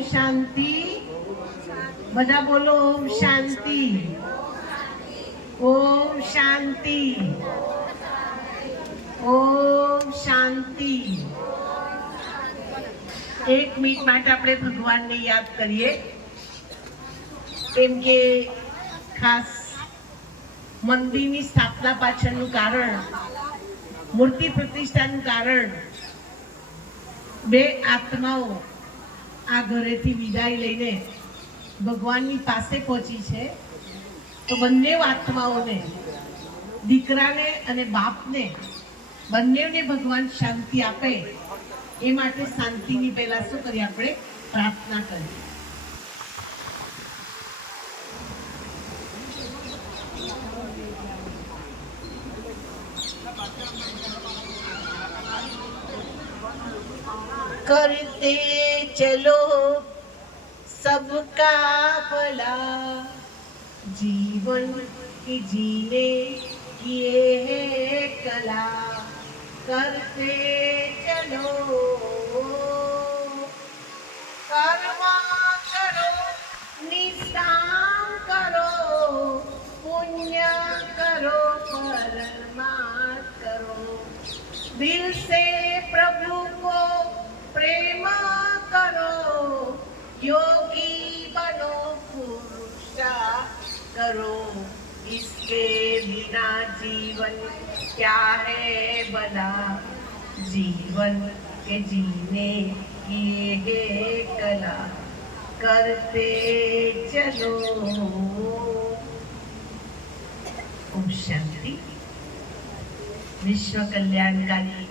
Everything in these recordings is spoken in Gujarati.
શાંતિ. બધા બોલો ઓમ શાંતિ. ઓમ શાંતિ. ઓમ શાંતિ. એક મિનિટ માટે આપણે ભગવાનને યાદ કરીએ. કેમ કે ખાસ મંદિરની સ્થાપના પાછળનું કારણ, મૂર્તિ પ્રતિષ્ઠાનું કારણ બે આત્માઓ આ ઘરેથી વિદાય લઈને ભગવાનની પાસે પહોંચી છે. તો બંને આત્માઓને દીકરાને અને બાપને, બંનેને ભગવાન શાંતિ આપે એ માટે શાંતિની પહેલાં શું કરીએ આપણે પ્રાર્થના કરીએ करते चलो सबका भला जीवन की जीने की ये है कला करते चलो इसके बिना जीवन क्या है बना जीवन के जीने की ये कला करते चलो ओम शांति વિશ્વ કલ્યાણકારી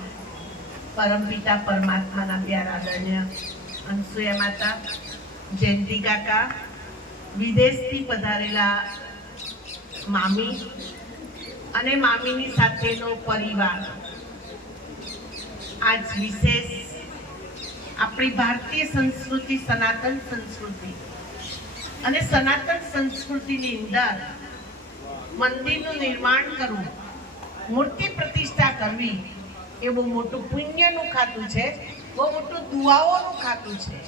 પરમપિતા પરમાત્માના પ્યારા આદરણીય અનસુયા માતા જયંતિ કાકા વિદેશથી પધારેલા મામી અને મામીની સાથેનો પરિવાર. આજ વિશેષ આપણી ભારતીય સંસ્કૃતિ, સનાતન સંસ્કૃતિ અને સનાતન સંસ્કૃતિની અંદર મંદિરનું નિર્માણ કરવું, મૂર્તિ પ્રતિષ્ઠા કરવી એ બહુ મોટું પુણ્યનું ખાતું છે, બહુ મોટું દુઆઓનું ખાતું છે.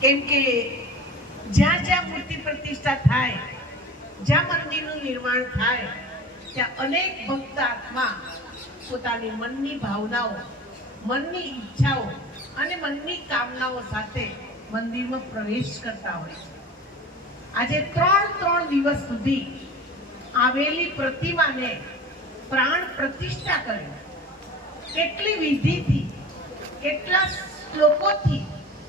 કેમ કે જ્યાં જ્યાં મૂર્તિ પ્રતિષ્ઠા થાય જ્યાં મંદિરનું નિર્માણ થાય, ત્યાં અનેક ભક્ત આત્મા પોતાની મનની ભાવનાઓ, મનની ઈચ્છાઓ અને મનની કામનાઓ સાથે મંદિરમાં પ્રવેશ કરતા હોય છે. આજે ત્રણ ત્રણ દિવસ સુધી આવેલી પ્રતિમાને પ્રાણ પ્રતિષ્ઠા કરી. કેટલી વિધિથી, કેટલા શ્લોકોથી,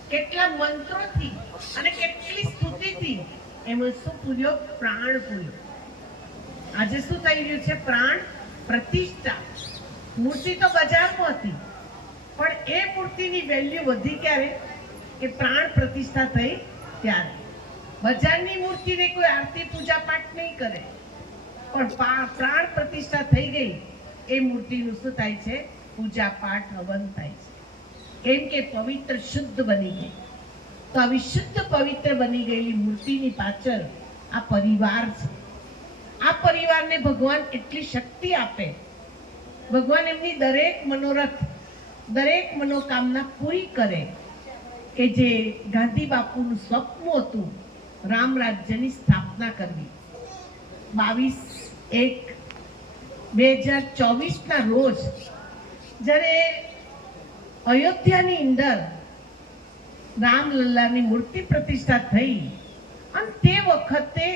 કેટલા મંત્રોથી અને કેટલી સ્તુતિથી એમાં શું પૂર્યો પ્રાણ પૂર્યો આજે શું થઈ રહ્યું છે? પ્રાણ પ્રતિષ્ઠા. મૂર્તિ તો બજારમાં હતી. પણ એ મૂર્તિની વેલ્યુ વધી ક્યારે? કે પ્રાણ પ્રતિષ્ઠા થઈ ત્યારે. બજારની મૂર્તિને કોઈ આરતી પૂજા પાઠ નહીં કરે. પણ પ્રાણ પ્રતિષ્ઠા થઈ ગઈ. એ મૂર્તિનું શું થાય છે? પૂજા પાઠ હવન થાય છે. કેમ કે પવિત્ર, શુદ્ધ બની ગઈ. તો આવી શુદ્ધ પવિત્ર બની ગયેલી મૂર્તિની પાછળ આ પરિવાર છે. આ પરિવારને ભગવાન એટલી શક્તિ આપે. ભગવાન એમની દરેક મનોરથ, દરેક મનોકામના પૂરી કરે કે જે ગાંધી બાપુનું સ્વપ્ન હતું રામ રાજ્યની સ્થાપના કરવી. બાવીસ એક બે હજાર ચોવીસના રોજ જ્યારે અયોધ્યાની અંદર રામલલ્લાની મૂર્તિ પ્રતિષ્ઠા થઈ. અને તે વખતે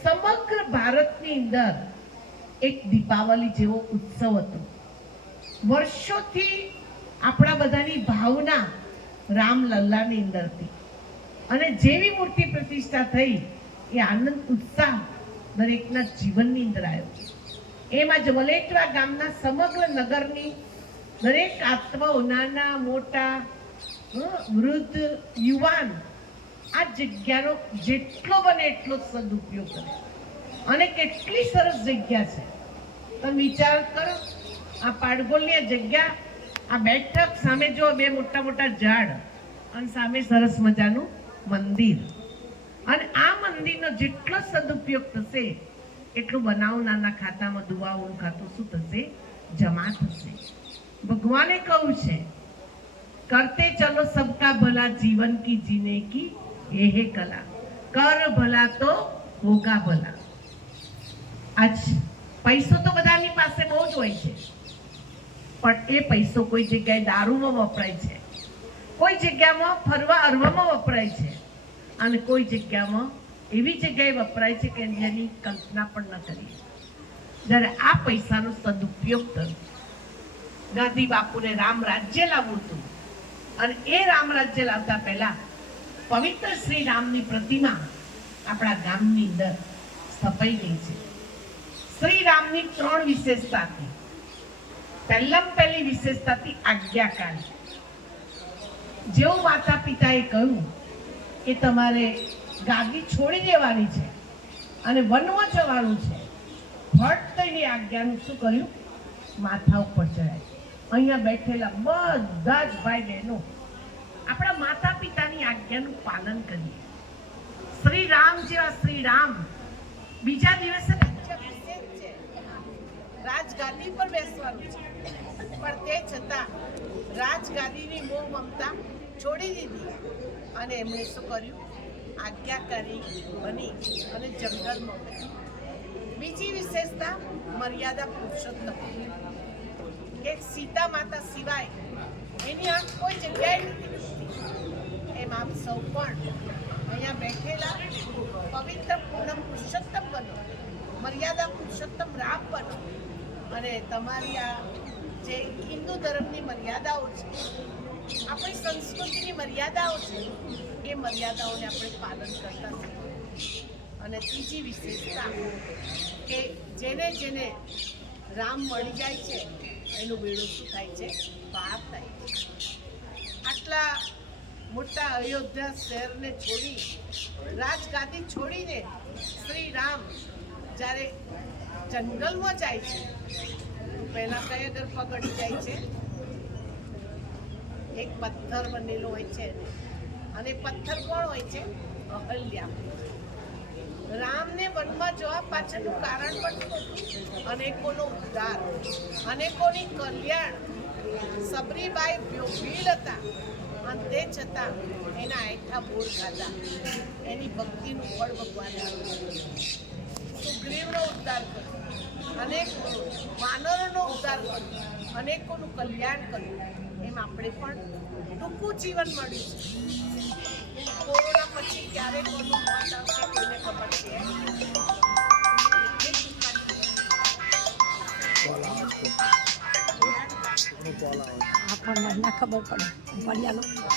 સમગ્ર ભારતની અંદર એક દીપાવલી જેવો ઉત્સવ હતો. વર્ષોથી આપણા બધાની ભાવના રામલલ્લાની અંદર હતી અને જેવી મૂર્તિ પ્રતિષ્ઠા થઈ, એ આનંદ ઉત્સાહ દરેકના જીવનની અંદર આવ્યો. એમાં જ વલેટવા ગામના સમગ્ર નગરની દરેક આત્માઓ નાના, મોટા વૃદ્ધ યુવાન, આ જગ્યાનો જેટલો બને એટલો સદુપયોગ કરે. અને કેટલી સરસ જગ્યા છે. તમે વિચાર કરો, આ પાડગોલની આ જગ્યા, આ બેઠક, સામે જો બે મોટા મોટા ઝાડ, અને સામે સરસ મજાનું મંદિર. અને આ મંદિરનો જેટલો સદુપયોગ થશે, એટલું બનાવનારના ખાતામાં દુવાઓનું ખાતું શું થશે? જમા થશે. ભગવાને કહ્યું છે करते चलो सबका भला जीवन की जीने की ये है कला कर भला તો હોગા ભલા આજ પૈસો તો બધાની પાસે બહુ જ હોય છે પણ એ પૈસો કોઈ જગ્યાએ દારૂમાં વપરાય છે કોઈ જગ્યામાં ફરવા અરવામાં વપરાય છે અને કોઈ જગ્યામાં એવી જગ્યાએ વપરાય છે કે જેની કલ્પના પણ ન કરી જ્યારે આ પૈસાનો સદુપયોગ કરો ગાંધી બાપુને રામ રાજ્ય લાવવું હતું અને એ રામ રાજ્ય લાવતા પહેલા પવિત્ર શ્રી રામની પ્રતિમા આપણા ગામની અંદર સ્થપાઈ ગઈ છે. શ્રી રામની ત્રણ વિશેષતા હતી પહેલામાં પહેલી વિશેષતા હતી આજ્ઞાકારી જેવું માતા પિતાએ કહ્યું કે તમારે ગાદી છોડી દેવાની છે અને વનમાં જવાનું છે. ફટ થઈને આજ્ઞાનું શું કર્યું માથા ઉપર ચડાય અહીંયા બેઠેલા બધા જ ભાઈ બહેનો આપણા માતા પિતાની આજ્ઞાનું પાલન કરીએ. શ્રી રામ જેવા શ્રી રામ. બીજા દિવસે રાજગાદી પર બેસવાનું છે. પણ તે છતાં રાજગાદીની મોહ મમતા છોડી દીધી. અને એમણે શું કર્યું? આજ્ઞા કરી, બની અને જંગલમાં બીજી વિશેષતા મર્યાદા પુરુષોત્તમ. કે સીતા માતા સિવાય એની આંખ કોઈ જગ્યાએ નથી એમ આપ સૌ પણ અહીંયા બેઠેલા પવિત્ર પૂનમ પુરુષોત્તમ બનો, મર્યાદા પુરુષોત્તમ રામ બનો અને તમારી આ જે હિન્દુ ધર્મની મર્યાદાઓ છે, આપણી સંસ્કૃતિની મર્યાદાઓ છે, એ મર્યાદાઓને આપણે પાલન કરતા શીખીએ. અને ત્રીજી વિશેષતા કે જેને જેને રામ મળી જાય છે. એનું બેડું શું થાય છે? પાર થાય છે. આટલા મોટા અયોધ્યા શહેરને છોડી, રાજગાદી છોડીને શ્રી રામ જ્યારે જંગલમાં જાય છે, તો કયા ઘર પકડી જાય છે? એક પથ્થર બનેલો હોય છે. અને પથ્થર કોણ હોય છે? અહલ્યા. રામને વનમાં જવા પાછળનું કારણ પણ અનેકોનો ઉદ્ધાર, અનેકોની કલ્યાણ. સબરીબાઈ ભીલ હતા. અને તે છતાં એના આઠા બોર ખાતા એની ભક્તિનું ફળ ભગવાન સુગ્રીવનો ઉદ્ધાર કર્યો. અનેક વાનરોનો ઉદ્ધાર કર્યો. અનેકોનું કલ્યાણ કર્યું. એમ આપણે પણ ટૂંકું જીવન મળ્યું છે. કોરોના પછી ક્યારે કોનું મોત આવશે કોઈને ખબર આપણને ના ખબર પડે. પડ્યા લોકો.